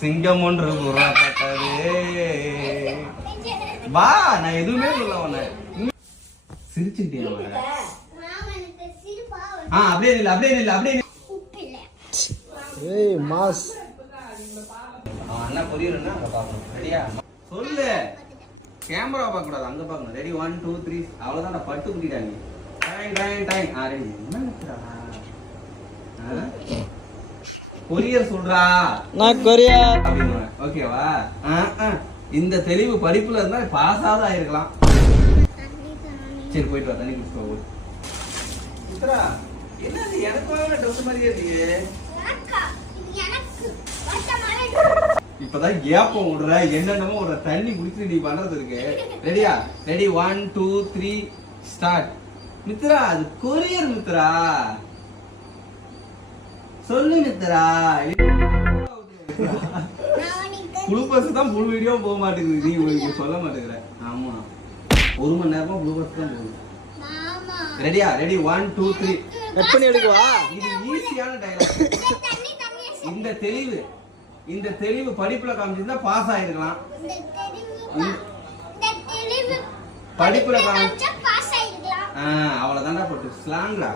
சிங்கம் ஒன்று புறப்பட்டது. வா, நான் எதுவுமே சொல்ல உன்ன. சிரிச்சுக்கிட்டே அப்படியே இல்ல, அப்படியே இல்ல, அப்படியே மாஸ். அண்ணா புரியுறா அங்க பாக்கணும். ரெடியா? சொல்லு. கேமரா பார்க்க கூடாது, அங்க பார்க்கணும். ரெடி 1 2 3. அவ்வளவுதான், பட்டு குட்டிட்டாங்க. Time time time. ரெடி. என்ன நிக்கிறா? கொரியர் சொல்றா. நான் கொரியர் அப்படிங்க. ஓகேவா? இந்த தெளிவு படிப்புல இருந்தா பாஸ் ஆவது ஆயிருக்கலாம். சரி போயிட்டு வா, தண்ணி குடிச்சு போ. சித்ரா, என்னது எனக்காக ட்ரெஸ் மாதிரியே இல்லையே? இப்பதான் ஏப்பம் விடுற, என்னென்னமோ ஒரு தண்ணி குடிச்சு நீ பண்றது இருக்கு. ரெடியா? Ready 1 2 3 start. மித்ரா, அது கொரியர் மித்ரா. சொல்லு மித்ரா. புழு பஸ் தான் புழு வீடியோ போக மாட்டேங்குது, நீ சொல்ல மாட்டேங்கிற. ஆமா, 1 மணி நேரமா புழு பஸ் தான் போகுது. ரெடியா? ரெடி 1 2 3. கட் பண்ணி எடுக்கவா? இது ஈஸியான டயலாக். இந்த தெளிவு படிப்புல காமிச்சிருந்தா பாஸ் ஆயிருக்கலாம். படிப்புல காமிச்சா பாஸ் ஆயிருக்கலாம். அவ்வளவுதான்டா போட்டு ஸ்லாங்டா.